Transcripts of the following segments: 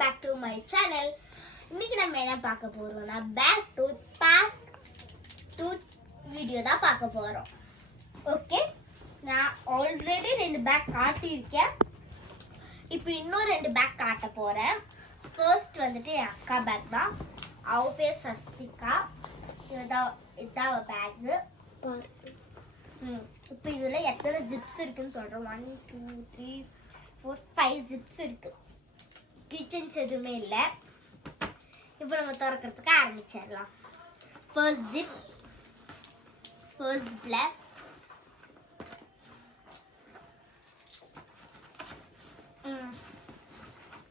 Back to my channel. இன்னைக்கு நம்ம என்ன பார்க்க போறோம்னா பேக் டு பார்ட் 2 வீடியோ தான் பார்க்க போறோம். ஓகே, நான் ஆல்ரெடி 2 பேக் காட்டியிருக்கேன். இப்போ இன்னும் 2 பேக் காட்ட போறேன். ஃபர்ஸ்ட் வந்துட்டு என் அக்கா பேக் தான். அவ பேர் சஸ்திகா. இதான் பேக்கு. இப்போ இதில் எத்தனை ஜிப்ஸ் இருக்குன்னு சொல்கிறோம். 1 2 3 4 5 ஜிப்ஸ் இருக்கு. கிச்சன்ஸ் எதுவுமே இல்லை. இப்போ நம்ம திறக்கிறதுக்கு ஆரம்பிச்சிடலாம். First zip, first block.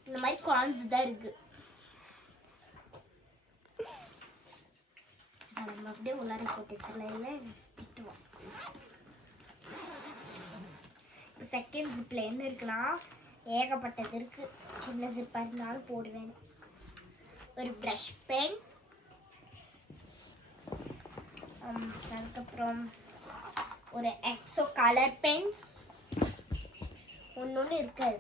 இந்த மாதிரி கார்ன்ஸ் தான் இருக்கு. நம்ம அப்படியே உள்ளாரி போட்டு வச்சிடலாம், திட்டுவோம். செகண்ட் ஜிப்பில் என்ன இருக்குன்னா ஏகப்பட்டது இருக்கு. சின்ன ஜிப்பாக இருந்தாலும் போடுவேன். ஒரு ப்ரஷ் பென், அதுக்கப்புறம் ஒரு எக்ஸோ கலர் பென்ஸ் ஒன்று இருக்காது.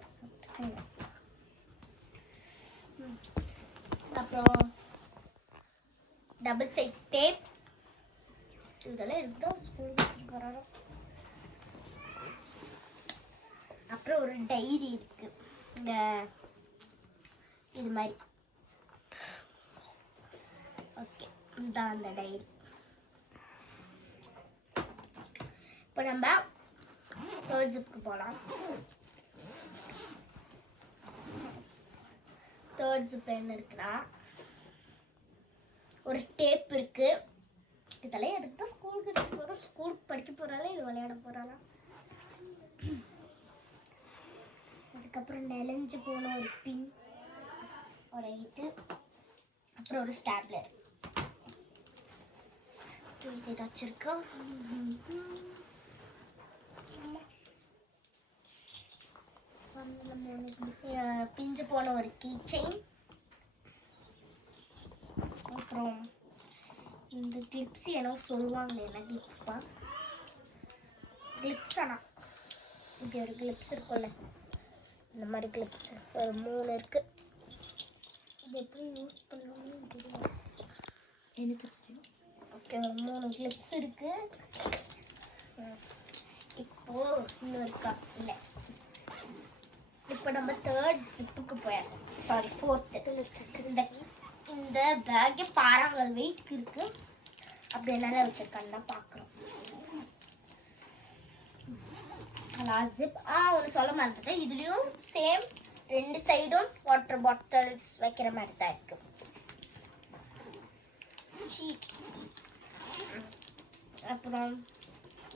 அப்புறம் டபுள் சைட் டேப். இதெல்லாம் இருக்குதான் ஸ்கூலுக்கு போகிறோம். அப்புறம் ஒரு டைரி இருக்கு, இந்த இது மாதிரி. ஓகே, இதுதான் அந்த டைரி. இப்போ நம்ம தேர்ட் ஜிப்புக்கு போகலாம். தேர்ட் ஜிப் என்ன இருக்குன்னா ஒரு டேப் இருக்கு. இதெல்லாம் எதுக்கு தான் ஸ்கூலுக்கு எடுத்து போகிறோம்? ஸ்கூலுக்கு படிக்க போகிறாளா இது விளையாட போகிறாளா? அதுக்கப்புறம் நெலஞ்சு போன ஒரு பின், ஒரு இது, அப்புறம் ஒரு ஸ்டாப்லர் வச்சிருக்கோம். பிஞ்சு போன ஒரு கீ செயின், அப்புறம் இந்த கிளிப்ஸ் என்ன சொல்லுவாங்க, என்ன கிளிப்பா கிளிப்ஸ். ஆனால் இப்படி ஒரு கிளிப்ஸ் இருக்கும்ல, இந்த மாதிரி கிளிப்ஸ் ஒரு 3 இருக்கு. இது எப்படி யூஸ் பண்ணணும்னு தெரியும் எனக்கு. ஓகே, ஒரு 3 கிளிப்ஸ் இருக்கு. இப்போ இன்னும் இருக்கா? இல்லை. இப்போ நம்ம தேர்ட் ஜிப்புக்கு போயிடலாம். Sorry, fourth. இந்த பேக்கே பாறாங்கல் வெயிட்க்கு இருக்கு. அப்படி என்னென்ன வச்சிருக்கான்னு தான் பார்க்குறோம். Last zip. ஒன்று சொல்ல மறந்துட்டேன். இதுலேயும் சேம் 2 சைடும் வாட்டர் பாட்டில்ஸ் வைக்கிற மாதிரி தான் இருக்கு. அப்புறம்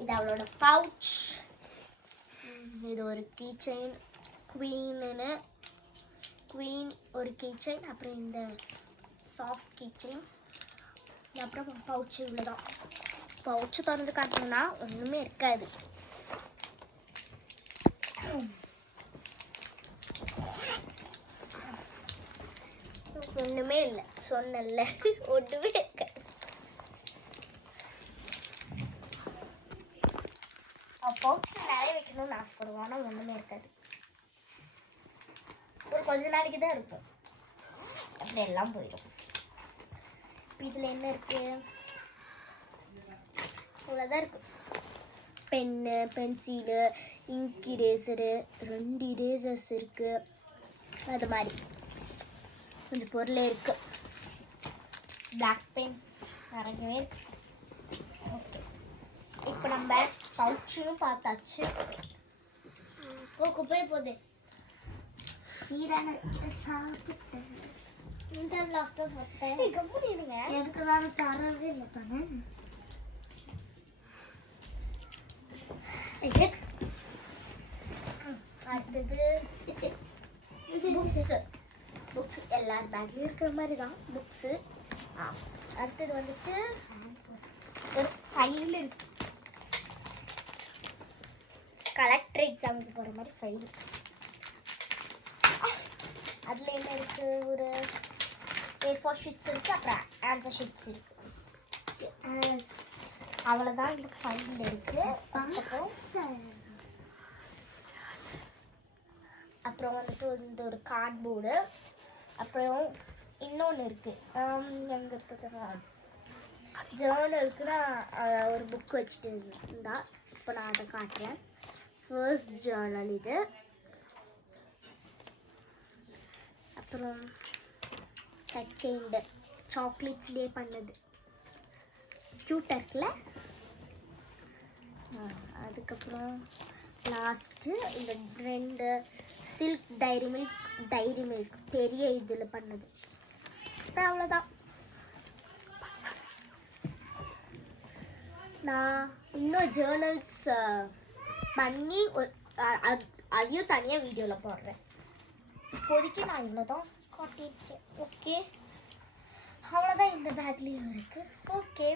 இது அவளோட பவுச். இது ஒரு கீ செயின், குவீன் ஒரு கீ செயின். அப்புறம் இந்த சாஃப்ட் கீ செயின்ஸ். அப்புறம் பவுச்சு. இவ்வளோதான். பவுச்சு திறந்து காட்டணும்னா ஒன்றுமே இருக்காது. ஒண்ணுமே இல்லை, சொன்னல ஒண்ணுமே இருக்க. பவுச்ல நிறைய வைக்கணும்னு ஆசைப்படுவோம், ஆனால் ஒண்ணுமே இருக்காது. ஒரு கொஞ்ச நாளைக்கு தான் இருக்கும், அப்படி எல்லாம் போயிடும். இதுல என்ன இருக்கு? இவ்வளோதான் இருக்கு. பென்னு, பென்சிலு, இங்க் இரேசரு, 2 இரேசர்ஸ் இருக்கு. அது மாதிரி கொஞ்சம் பொருளே இருக்கு. பிளாக் பென் நிறையவே இருக்கு. ஓகே, இப்போ நம்ம பவுச்சுன்னு பார்த்தாச்சு. குப்பையே போகுது. நீதானே சாப்பிட்டேன். எனக்கு நான் தரவே இல்லை தானே. அடுத்தது புக்ஸ். எல்லார் பேக்லையும் இருக்கிற மாதிரி தான் புக்ஸு. அடுத்தது வந்துட்டு ஒரு ஃபைல் இருக்கு. கலெக்டர் எக்ஸாமுக்கு போகிற மாதிரி ஃபைல். அதில் என்ன இருக்கு? ஒரு A4 ஷீட்ஸ் இருக்கு. அப்புறம் ஆன்சர் ஷீட்ஸ் இருக்கு. அவ்வளோதான் இந்த ஃபைல் இருக்கு. அப்புறம் வந்துட்டு இந்த ஒரு கார்ட்போர்டு, அப்புறம் இன்னொன்று இருக்குது, எங்கே இருக்குதுன்னா ஜேர்னலுக்கு நான் ஒரு புக் வச்சுட்டு இருந்தா. இப்போ நான் அதை காட்டுறேன். ஃபர்ஸ்ட் ஜேர்னல் இது. அப்புறம் செகண்டு சாக்லேட்ஸ்லேயே பண்ணது, க்யூட்டாக இருக்குல்ல. அதுக்கப்புறம் லாஸ்ட்டு இந்த 2 சில்க் டைரி மில்க் பெரிய இதில் பண்ணது. அப்புறம் அவ்வளோதான். நான் இன்னும் ஜேர்னல்ஸ் பண்ணி அதையும் தனியாக வீடியோவில் போடுறேன். இப்போதைக்கு நான் இவ்வளோ தான் காட்டியிருக்கேன். ஓகே, அவ்வளோதான் இந்த பேக்லேயும் இருக்குது. ஓகே,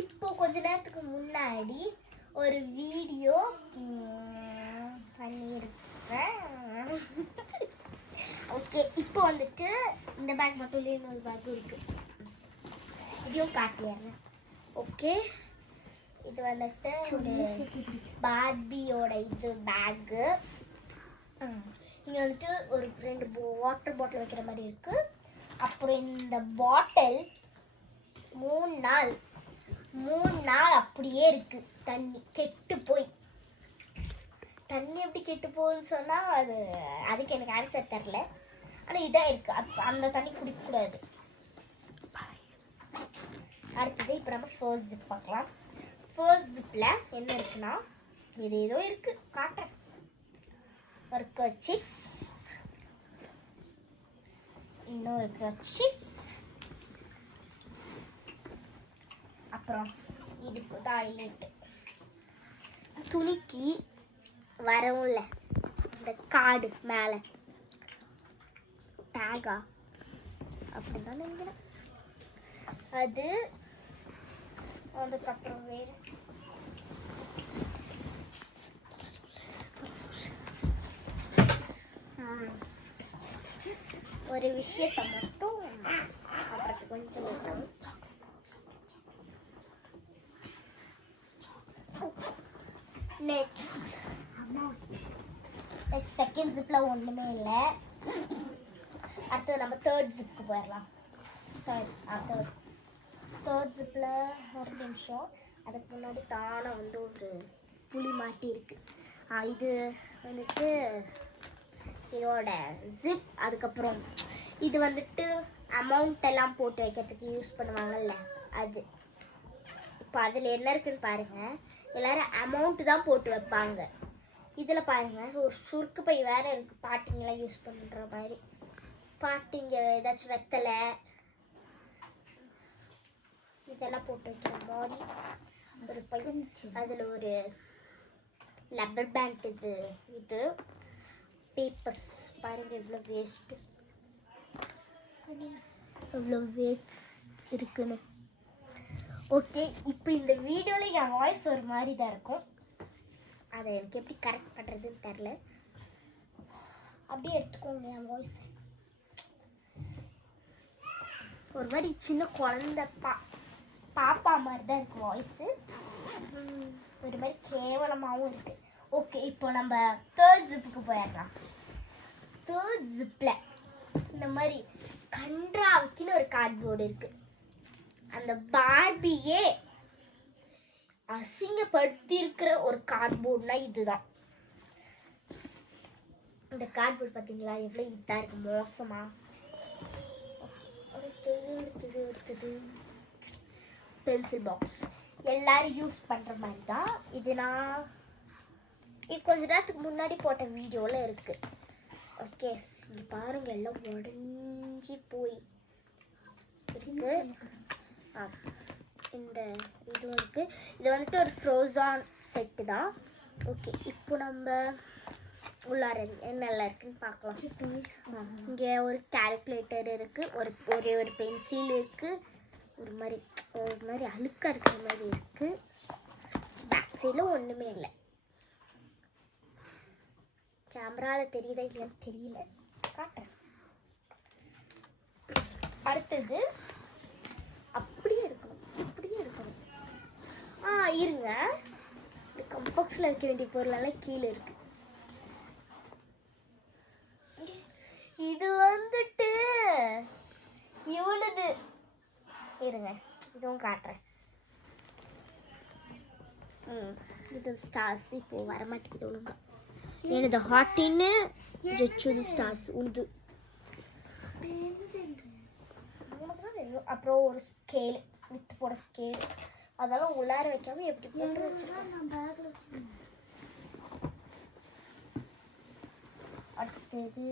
இப்போ கொஞ்ச நேரத்துக்கு முன்னாடி ஒரு வீடியோ பண்ணியிருக்கேன். ஓகே, இப்போ வந்துட்டு இந்த பேக் மட்டும் இல்லை, இன்னொரு பேக்கும் இருக்குது, இதையும் காட்டிடுறேன். ஓகே, இது வந்துட்டு பார்பியோட இது பேக்கு. இங்கே வந்துட்டு ஒரு 2 வாட்டர் பாட்டில் வைக்கிற மாதிரி இருக்குது. அப்புறம் இந்த பாட்டில் 3 நாள் அப்படியே இருக்குது. தண்ணி கெட்டு போய், தண்ணி எப்படி கெட்டு போகுன்னு சொன்னால் அதுக்கு எனக்கு ஆன்சர் தரல. ஆனால் இதாக இருக்குது, அந்த தண்ணி குடிக்கக்கூடாது. அடுத்தது இப்போ நம்ம ஃபர்ஸ்ட் ஜிப் பார்க்கலாம். ஃபர்ஸ்ட் ஜிப்பில் என்ன இருக்குன்னா, இது ஏதோ இருக்குது, காட்டுறேன். ஒரு கர்ச்சீஃப், இன்னொரு கர்ச்சீஃப், அப்புறம் இதுக்கு டாய்லெட்டு. துணிக்கு வரவும்ல இந்த கார்டு மேலே டேகா அப்படின்னு தான் நினைக்கிறேன். அது அதுக்கப்புறம் வேறு ஒரு விஷயத்தை மட்டும் அப்புறத்து கொஞ்சம் நெக்ஸ்ட் செகண்ட் ஜிப்பில் ஒன்றுமே இல்லை. அடுத்தது நம்ம தேர்ட் ஜிப்புக்கு போயிடலாம். சாரி, தேர்ட் ஜிப்பில் ஒரு நிமிஷம். அதுக்கு முன்னாடி தானாக வந்து ஒரு புளி மாட்டி இருக்கு. இது வந்துட்டு இதோட ஜிப். அதுக்கப்புறம் இது வந்துட்டு அமௌண்ட் எல்லாம் போட்டு வைக்கிறதுக்கு யூஸ் பண்ணுவாங்கல்ல, அது. இப்போ அதில் என்ன இருக்குன்னு பாருங்கள். எல்லோரும் அமௌண்ட்டு தான் போட்டு வைப்பாங்க. இதில் பாருங்கள், ஒரு சுருக்கு பை வேறு இருக்குது, பாட்டிங்கெல்லாம் யூஸ் பண்ணுற மாதிரி. பாட்டிங்க ஏதாச்சும் வெத்தலை இதெல்லாம் போட்டு வைக்கிற மாதிரி ஒரு பை. அதில் ஒரு லப்பர் பேண்ட், இது பேப்பர்ஸ் பாருங்கள் எவ்வளோ வேஸ்ட்டு, எவ்வளோ வேஸ்ட் இருக்குன்னு. ஓகே, இப்போ இந்த வீடியோவில் என் வாய்ஸ் ஒரு மாதிரி தான் இருக்கும். அதை எனக்கு எப்படி கரெக்ட் பண்ணுறதுன்னு தெரில. அப்படியே எடுத்துக்கோங்க என் வாய்ஸ். ஒரு மாதிரி சின்ன குழந்த பாப்பா மாதிரி தான் இருக்குது வாய்ஸு. ஒரு மாதிரி கேவலமாகவும் இருக்குது. ஓகே, இப்போ நம்ம தேர்ட் ஜிப்புக்கு போயிடலாம். தேர்ட் ஜிப்பில் இந்த மாதிரி கன்றாவுக்குன்னு ஒரு கார்ட்போர்டு இருக்குது. அந்த பார்பியே அசிங்கப்படுத்தி இருக்கிற ஒரு கார்ட்போர்டுனா இதுதான். இந்த கார்ட்போர்டு பார்த்தீங்களா எவ்வளோ இதாக இருக்குது, மோசமாக. பென்சில் பாக்ஸ் எல்லாரும் யூஸ் பண்ணுற மாதிரி தான் இது. நான் கொஞ்ச நேரத்துக்கு முன்னாடி போட்ட வீடியோவில் இருக்குது. ஓகே, இங்கே பாருங்கள் எல்லாம் உடஞ்சி போய் இருக்கு. இந்த இதுவும் இருக்குது. இது வந்துட்டு ஒரு ஃப்ரோசான் செட்டு தான். ஓகே, இப்போ நம்ம உள்ளார என்னெல்லாம் இருக்குன்னு பார்க்கலாம். இங்கே ஒரு கால்குலேட்டர் இருக்குது, ஒரே ஒரு பென்சில் இருக்குது, ஒரு மாதிரி அழுக்காக இருக்கிற மாதிரி இருக்குது. பேக் சைடில் ஒன்றுமே இல்லை. கேமராவில் தெரியுதா இல்லைன்னு தெரியல, காட்டுறேன். அடுத்தது அப்படியே இருக்கணும், இப்படியே இருக்கணும். இருங்க, இந்த கம்பாக்ஸில் வைக்க வேண்டிய பொருளெல்லாம் கீழே இருக்குது. இதுவும் காட்டுறேன். இது ஸ்டார்ஸ் இப்போ வர மாட்டேங்குது ஒழுங்கா. எனது ஹார்ட்டின்னு ஜெச்சுது ஸ்டார்ஸ் உண்டு. அப்புறம் ஒரு ஸ்கேல் வித்து போட ஸ்கேல், அதெல்லாம் உள்ளார வைக்காம எப்படி போட்டு வச்சிருக்கேன். அடுத்தது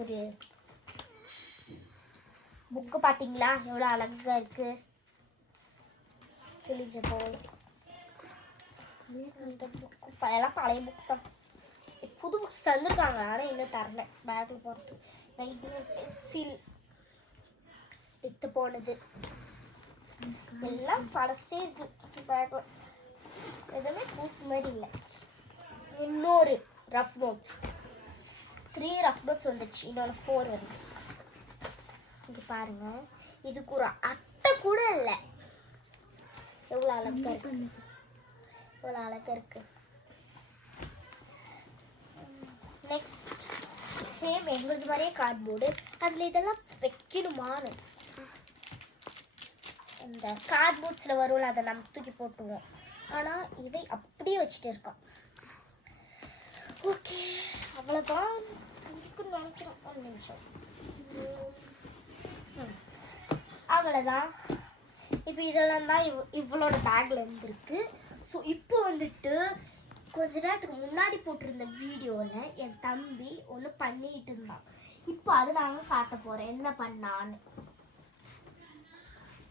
ஒரு புக்கு பார்த்தீங்களா எவ்வளோ அழகா இருக்கு. கிழிஞ்ச போல் இந்த புக்கு எல்லாம் பழைய புக் தான். புது புக்ஸ் தந்துருக்காங்க, ஆனால் இன்னும் தரல பேக்கில் போகிறது. நான் இது பென்சில் எடுத்து போனது எல்லாம் பழசே இருக்கு பேக்கில், எதுவுமே புதுசு மாதிரி இல்லை. இன்னொரு ரஃப் நோட்ஸ் 3 ரஃப் நோட்ஸ் வந்துடுச்சு, இன்னொன்று 4 வருது. இது பாருங்க, இதுக்கு ஒரு அட்டை கூட இல்லை. எவ்வளோ அழகா இருக்கு, எவ்வளோ அழகா இருக்கு. நெக்ஸ்ட் சேம் எங்களுக்கு மாதிரியே கார்ட்போர்டு, அதில் இதெல்லாம் வைக்கணுமான்னு. இந்த கார்ட்போர்ட்ஸில் வரும்ல, அதை நம்ம தூக்கி போட்டுருவோம். ஆனால் இதை அப்படியே வச்சுட்டு இருக்கோம். ஓகே, அவ்வளோதான் இருக்குன்னு நினைக்கிறேன். ஒரு நிமிஷம், அவ்வளோதான். இப்போ இதெல்லாம் தான் இவளோட பேக்கில் இருந்திருக்கு. ஸோ இப்போ வந்துட்டு கொஞ்ச நேரத்துக்கு முன்னாடி போட்டிருந்த வீடியோவில் என் தம்பி ஒன்று பண்ணிக்கிட்டு இருந்தான். இப்போ அது நாங்கள் காட்ட போகிறேன் என்ன பண்ணான்னு.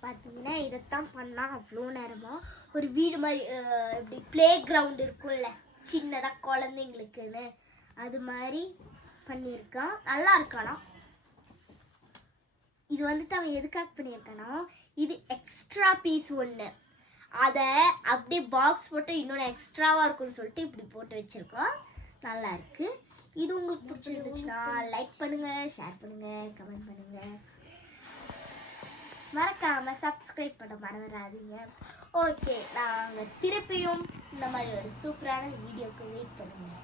பார்த்தீங்கன்னா இதைத்தான் பண்ணால் அவ்வளோ நேரமாக ஒரு வீடு மாதிரி இப்படி ப்ளே கிரவுண்ட் இருக்கும்ல சின்னதாக குழந்தைங்களுக்குன்னு, அது மாதிரி பண்ணியிருக்கான். நல்லா இருக்கானா. இது வந்துட்டு அவன் எதுக்காக பண்ணியிருக்கானா, இது எக்ஸ்ட்ரா பீஸ் ஒன்று, அதை அப்படியே பாக்ஸ் போட்டு இன்னொன்று எக்ஸ்ட்ராவாக இருக்கும்னு சொல்லிட்டு இப்படி போட்டு வச்சுருக்கோம். நல்லா இருக்கு. இது உங்களுக்கு பிடிச்சிருந்துச்சுன்னா லைக் பண்ணுங்கள், ஷேர் பண்ணுங்கள், கமெண்ட் பண்ணுங்கள், மறக்காமல் சப்ஸ்கிரைப் பண்ண மறந்துடாதீங்க. ஓகே, நாங்கள் திருப்பியும் இந்த மாதிரி ஒரு சூப்பரான வீடியோக்கு வெயிட் பண்ணுங்கள்.